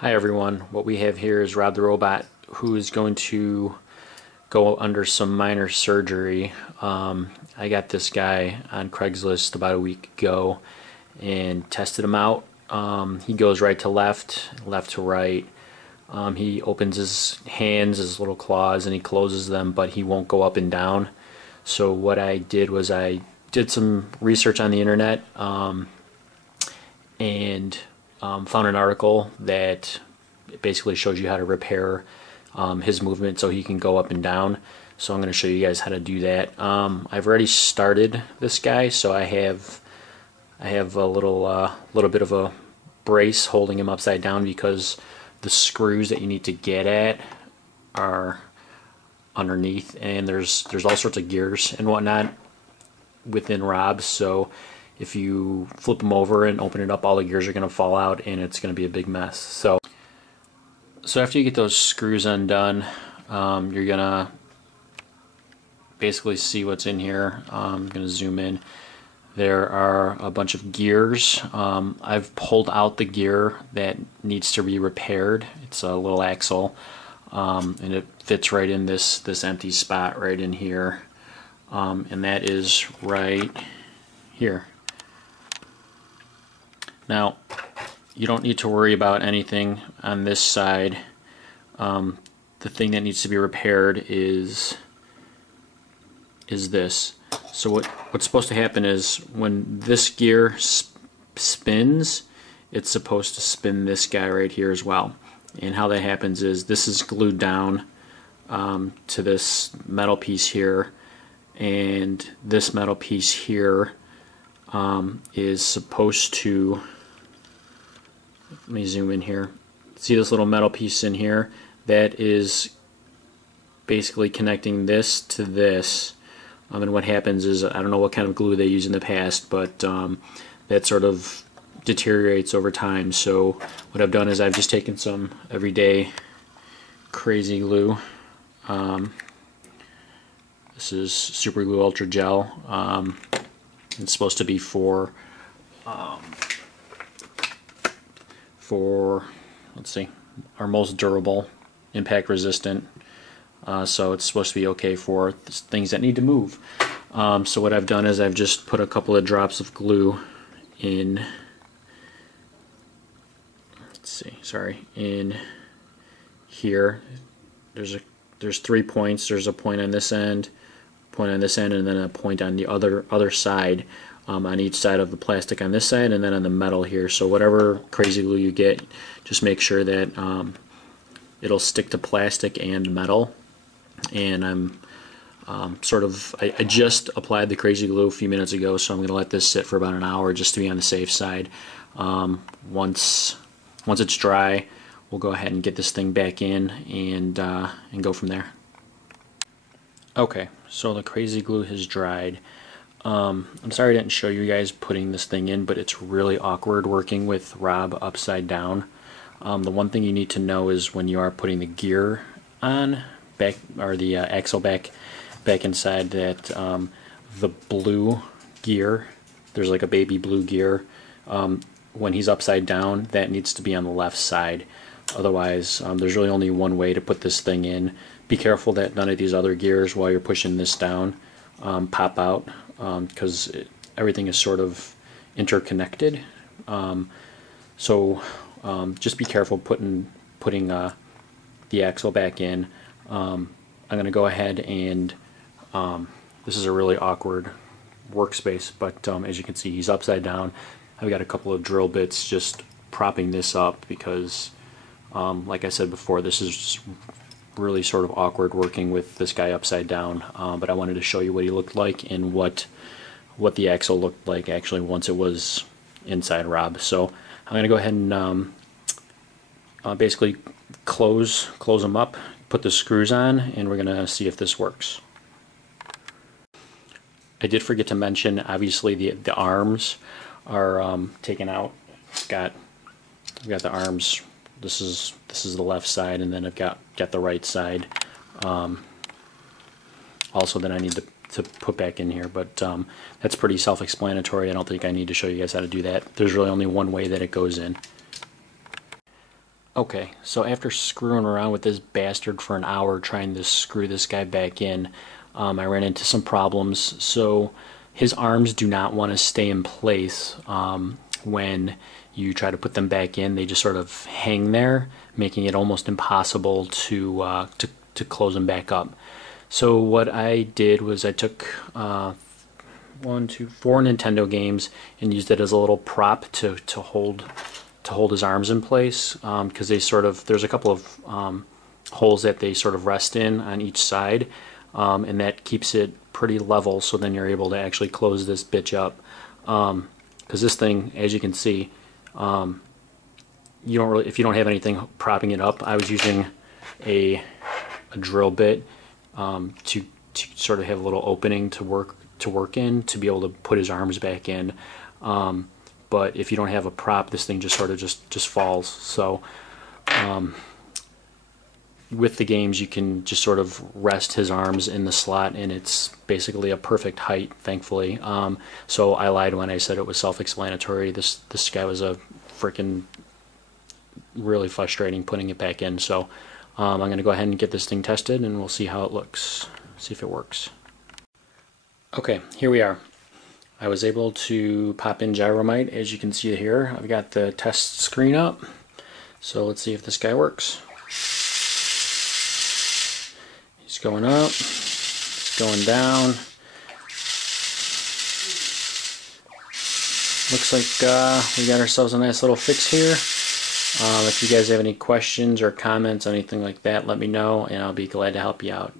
Hi everyone, what we have here is R.O.B the Robot, who is going to go under some minor surgery. I got this guy on Craigslist about a week ago and tested him out. He goes right to left, left to right. He opens his hands, his little claws, and he closes them, but he won't go up and down. So what I did was I did some research on the internet and found an article that basically shows you how to repair his movement so he can go up and down. So I'm going to show you guys how to do that. I've already started this guy, so I have a little bit of a brace holding him upside down because the screws that you need to get at are underneath, and there's all sorts of gears and whatnot within R.O.B, so if you flip them over and open it up, all the gears are going to fall out and it's going to be a big mess. So after you get those screws undone, you're going to basically see what's in here. I'm going to zoom in. There are a bunch of gears. I've pulled out the gear that needs to be repaired. It's a little axle, and it fits right in this empty spot right in here, and that is right here. Now, you don't need to worry about anything on this side. The thing that needs to be repaired is this. So what's supposed to happen is when this gear spins, it's supposed to spin this guy right here as well. And how that happens is this is glued down to this metal piece here, and this metal piece here is supposed to, let me zoom in here. See this little metal piece in here? That is basically connecting this to this. And what happens is, I don't know what kind of glue they use in the past, but that sort of deteriorates over time. So what I've done is I've just taken some everyday crazy glue. This is Super Glue Ultra Gel. It's supposed to be for let's see, our most durable, impact resistant. So it's supposed to be okay for things that need to move. So what I've done is I've just put a couple of drops of glue in, in here. There's 3 points. There's a point on this end, and then a point on the other side, on each side of the plastic on this side, and then on the metal here. So whatever crazy glue you get, just make sure that it'll stick to plastic and metal. And I just applied the crazy glue a few minutes ago, so I'm going to let this sit for about an hour just to be on the safe side. Once it's dry, we'll go ahead and get this thing back in and go from there. Okay, so the crazy glue has dried. I'm sorry I didn't show you guys putting this thing in, but it's really awkward working with R.O.B upside down. The one thing you need to know is when you are putting the gear on back, or the axle back inside, that the blue gear, there's like a baby blue gear, when he's upside down, that needs to be on the left side. Otherwise, there's really only one way to put this thing in. Be careful that none of these other gears, while you're pushing this down, pop out, because everything is sort of interconnected. Just be careful putting the axle back in. I'm going to go ahead and this is a really awkward workspace, but as you can see, he's upside down. I've got a couple of drill bits just propping this up because, like I said before, this is just really sort of awkward working with this guy upside down. But I wanted to show you what he looked like and what the axle looked like actually once it was inside R.O.B. So I'm going to go ahead and basically close them up, put the screws on, and we're going to see if this works. I did forget to mention, obviously the arms are taken out. I've got the arms. This is the left side, and then I've got the right side. Also, that I need to put back in here, but that's pretty self-explanatory. I don't think I need to show you guys how to do that. There's really only one way that it goes in. Okay, so after screwing around with this bastard for an hour trying to screw this guy back in, I ran into some problems. So his arms do not want to stay in place when you try to put them back in. They just sort of hang there, making it almost impossible to close them back up. So what I did was I took one, two, four Nintendo games and used it as a little prop to hold his arms in place, because they sort of, there's a couple of holes that they sort of rest in on each side, and that keeps it pretty level, so then you're able to actually close this bitch up, because this thing, as you can see, you don't really, if you don't have anything propping it up, I was using a drill bit to sort of have a little opening to work in, to be able to put his arms back in. But if you don't have a prop, this thing just sort of just falls. So with the games, you can just sort of rest his arms in the slot, and it's basically a perfect height, thankfully. So I lied when I said it was self-explanatory. This guy was a freaking really frustrating putting it back in. So I'm going to go ahead and get this thing tested, and we'll see how it looks, see if it works. Okay, here we are. I was able to pop in Gyromite, as you can see here. I've got the test screen up, so let's see if this guy works. He's going up, he's going down. Looks like we got ourselves a nice little fix here. If you guys have any questions or comments, anything like that, let me know, and I'll be glad to help you out.